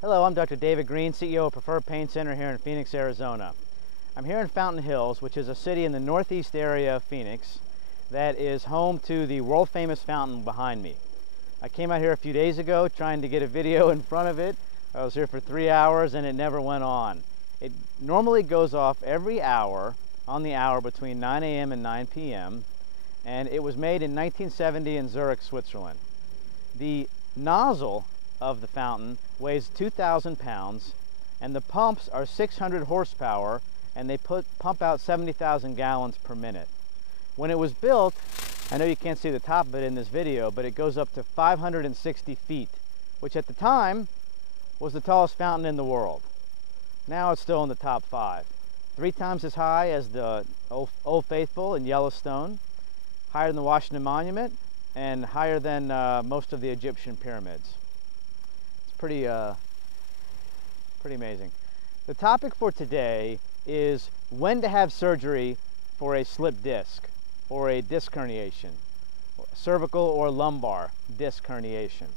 Hello, I'm Dr. David Greene, CEO of Preferred Pain Center here in Phoenix, Arizona. I'm here in Fountain Hills, which is a city in the northeast area of Phoenix that is home to the world-famous fountain behind me. I came out here a few days ago trying to get a video in front of it. I was here for 3 hours and it never went on. It normally goes off every hour on the hour between 9 a.m. and 9 p.m. and it was made in 1970 in Zurich, Switzerland. The nozzle of the fountain weighs 2,000 pounds and the pumps are 600 horsepower and they pump out 70,000 gallons per minute. When it was built, I know you can't see the top of it in this video, but it goes up to 560 feet, which at the time was the tallest fountain in the world. Now it's still in the top 5. 3 times as high as the Old Faithful in Yellowstone, higher than the Washington Monument, and higher than most of the Egyptian pyramids. Pretty amazing. The topic for today is when to have surgery for a slip disc or a disc herniation, cervical or lumbar disc herniation.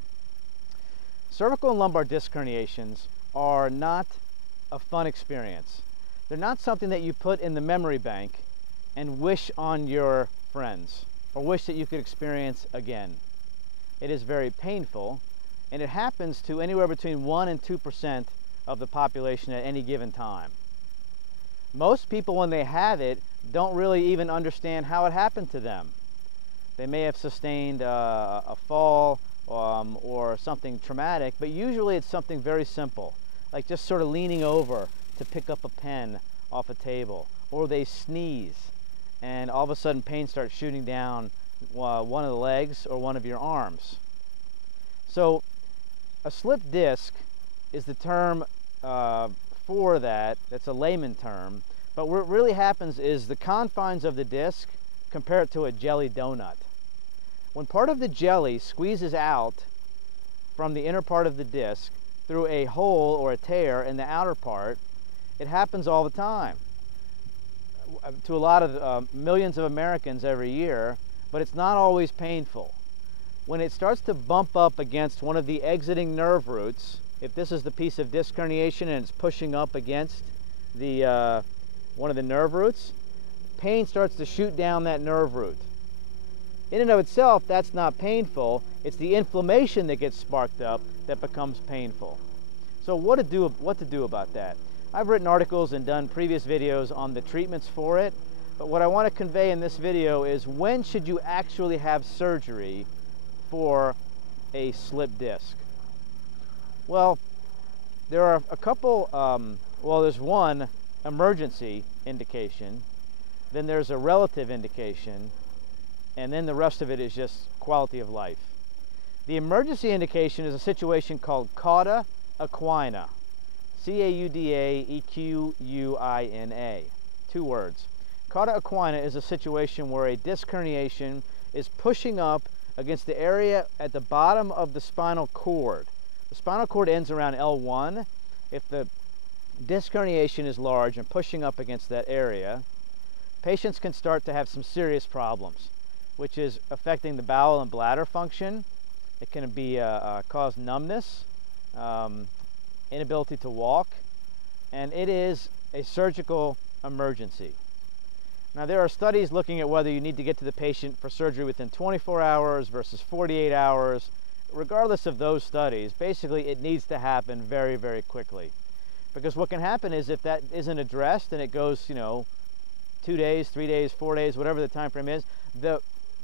Cervical and lumbar disc herniations are not a fun experience. They're not something that you put in the memory bank and wish on your friends or wish that you could experience again. It is very painful, and it happens to anywhere between 1% and 2% of the population at any given time. Most people, when they have it, don't really even understand how it happened to them. They may have sustained a fall or something traumatic, but usually it's something very simple, like just sort of leaning over to pick up a pen off a table, or they sneeze, and all of a sudden pain starts shooting down one of the legs or one of your arms. So a slip disc is the term for that. It's a layman term, but what really happens is the confines of the disc compare it to a jelly donut. When part of the jelly squeezes out from the inner part of the disc through a hole or a tear in the outer part, it happens all the time to a lot of millions of Americans every year, but it's not always painful. When it starts to bump up against one of the exiting nerve roots, if this is the piece of disc herniation and it's pushing up against the one of the nerve roots, pain starts to shoot down that nerve root. In and of itself, that's not painful. It's the inflammation that gets sparked up that becomes painful. So what to do about that? I've written articles and done previous videos on the treatments for it, but what I want to convey in this video is when should you actually have surgery for a slip disc? Well, there are a couple, there's one emergency indication, then there's a relative indication, and then the rest of it is just quality of life. The emergency indication is a situation called cauda equina, C-A-U-D-A-E-Q-U-I-N-A, 2 words. Cauda equina is a situation where a disc herniation is pushing up against the area at the bottom of the spinal cord. The spinal cord ends around L1. If the disc herniation is large and pushing up against that area, patients can start to have some serious problems, which is affecting the bowel and bladder function. It can be cause numbness, inability to walk, and it is a surgical emergency. Now, there are studies looking at whether you need to get to the patient for surgery within 24 hours versus 48 hours. Regardless of those studies, basically it needs to happen very, very quickly. Because what can happen is if that isn't addressed and it goes, 2 days, 3 days, 4 days, whatever the time frame is, the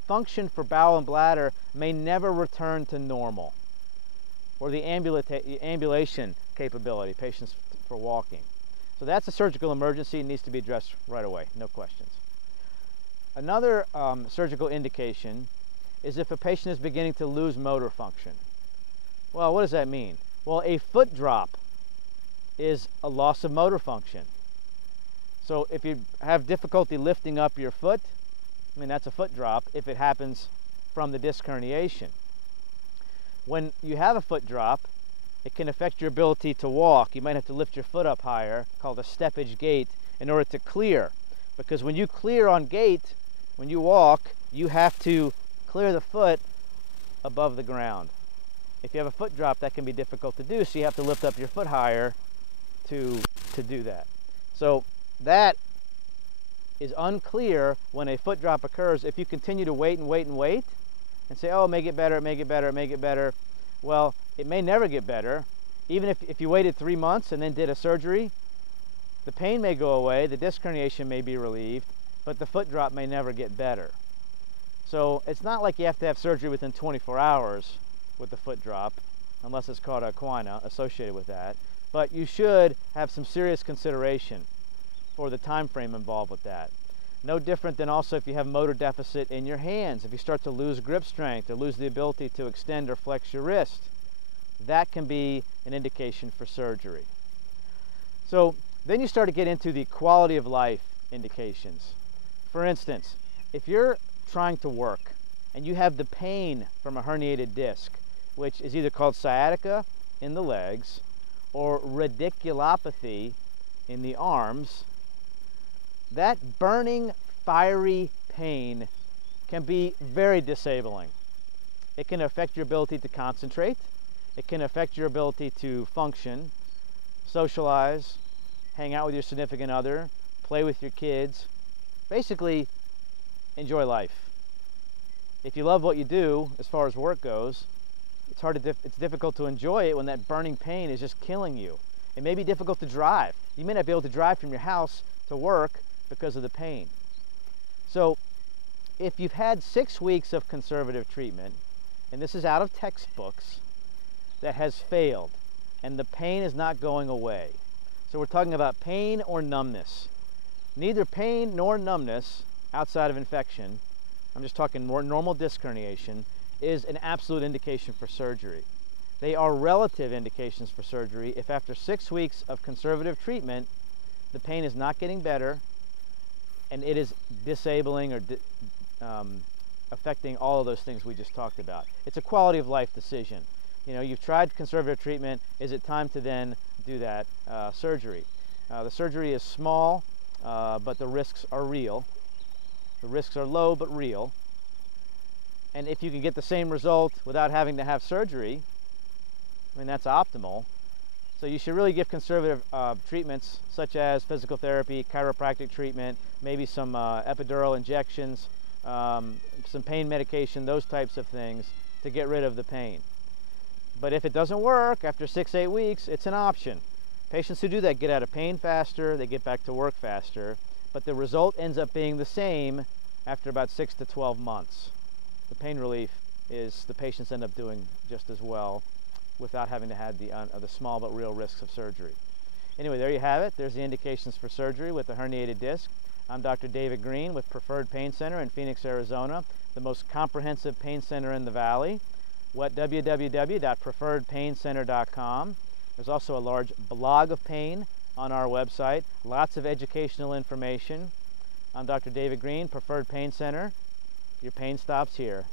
function for bowel and bladder may never return to normal, or the ambulation capability, patients for walking. So that's a surgical emergency and needs to be addressed right away, no questions. Another surgical indication is if a patient is beginning to lose motor function. Well, what does that mean? Well, a foot drop is a loss of motor function. So if you have difficulty lifting up your foot, that's a foot drop if it happens from the disc herniation. When you have a foot drop, it can affect your ability to walk. You might have to lift your foot up higher, called a steppage gait, in order to clear. Because when you clear on gait, when you walk, you have to clear the foot above the ground. If you have a foot drop, that can be difficult to do, so you have to lift up your foot higher to do that. So that is unclear when a foot drop occurs. If you continue to wait and wait and wait and say, oh, make it better, make it better, make it better, well, it may never get better. Even if you waited 3 months and then did a surgery, the pain may go away, the disc herniation may be relieved, but the foot drop may never get better. So it's not like you have to have surgery within 24 hours with the foot drop, unless it's called equina associated with that. But you should have some serious consideration for the time frame involved with that. No different than also if you have motor deficit in your hands. If you start to lose grip strength or lose the ability to extend or flex your wrist, that can be an indication for surgery. So then you start to get into the quality of life indications. For instance, if you're trying to work and you have the pain from a herniated disc, which is either called sciatica in the legs or radiculopathy in the arms, that burning, fiery pain can be very disabling. It can affect your ability to concentrate. It can affect your ability to function, socialize, hang out with your significant other, play with your kids, basically enjoy life. If you love what you do as far as work goes, it's difficult to enjoy it when that burning pain is just killing you. It may be difficult to drive. You may not be able to drive from your house to work because of the pain. So if you've had 6 weeks of conservative treatment, and this is out of textbooks, that has failed, and the pain is not going away. So we're talking about pain or numbness. Neither pain nor numbness outside of infection, I'm just talking more normal disc herniation, is an absolute indication for surgery. They are relative indications for surgery if after 6 weeks of conservative treatment, the pain is not getting better and it is disabling or affecting all of those things we just talked about. It's a quality of life decision. You know, you've tried conservative treatment, is it time to then do that surgery? The surgery is small, but the risks are real. The risks are low but real. And if you can get the same result without having to have surgery, I mean, that's optimal. So you should really give conservative treatments such as physical therapy, chiropractic treatment, maybe some epidural injections, some pain medication, those types of things to get rid of the pain. But if it doesn't work after 6-8 weeks, it's an option. Patients who do that get out of pain faster, they get back to work faster, but the result ends up being the same after about 6 to 12 months. The pain relief is the patients end up doing just as well without having to have the small but real risks of surgery. Anyway, there you have it. There's the indications for surgery with the herniated disc. I'm Dr. David Greene with Preferred Pain Center in Phoenix, Arizona, the most comprehensive pain center in the valley. www.preferredpaincenter.com. There's also a large blog of pain on our website, lots of educational information. I'm Dr. David Greene, Preferred Pain Center. Your pain stops here.